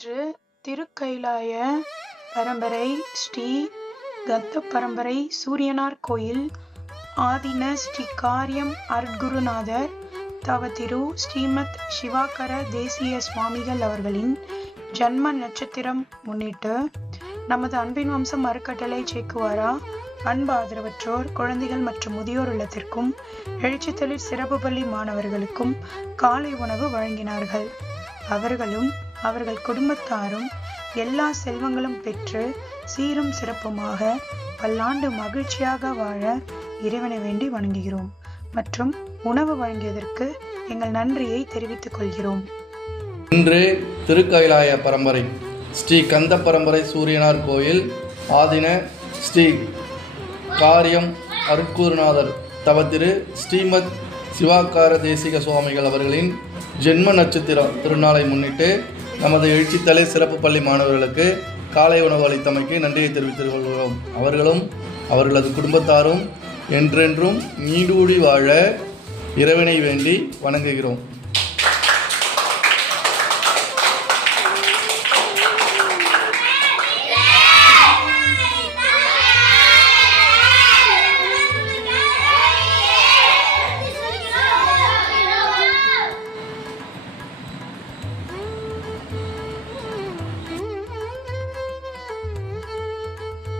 நேற்று திருக்கயிலாய பரம்பரை ஸ்ரீ கத்த பரம்பரை சூரியனார் கோயில் ஆதீன ஸ்ரீ காரியம் அருட்குருநாதர் தவ திரு ஸ்ரீமத் சிவாகர தேசிய சுவாமிகள் அவர்களின் ஜன்ம நட்சத்திரம் முன்னிட்டு நமது அன்பின் வம்சம் அறக்கட்டளை சேக்குவாரா அன்பு ஆதரவற்றோர் குழந்தைகள் மற்றும் முதியோர் இல்லத்திற்கும் எழுச்சித்தளிர் சிறப்பு பள்ளி மாணவர்களுக்கும் காலை உணவு வழங்கினார்கள். அவர்களும் அவர்கள் குடும்பத்தாரும் எல்லா செல்வங்களும் பெற்று சீரும் சிறப்புமாக பல்லாண்டு மகிழ்ச்சியாக வாழ இறைவனை வேண்டி வணங்குகிறோம். மற்றும் உணவு வழங்கியதற்கு எங்கள் நன்றியை தெரிவித்துக் கொள்கிறோம். இன்று திருக்கயிலாய பரம்பரை ஸ்ரீ கந்த பரம்பரை சூரியனார் கோயில் ஆதின ஸ்ரீ காரியம் அருட்கூருநாதர் தவத்திரு ஸ்ரீமத் சிவாக்கார தேசிக சுவாமிகள் அவர்களின் ஜென்ம நட்சத்திர திருநாளை முன்னிட்டு நமது எழுச்சித்தலை சிறப்பு பள்ளி மாணவர்களுக்கு காலை உணவு அளித்தமைக்கு நன்றியை தெரிவித்துக் கொள்கிறோம். அவர்களும் அவர்களது குடும்பத்தாரும் என்றென்றும் நீடூடி வாழ இறைவனை வேண்டி வணங்குகிறோம்.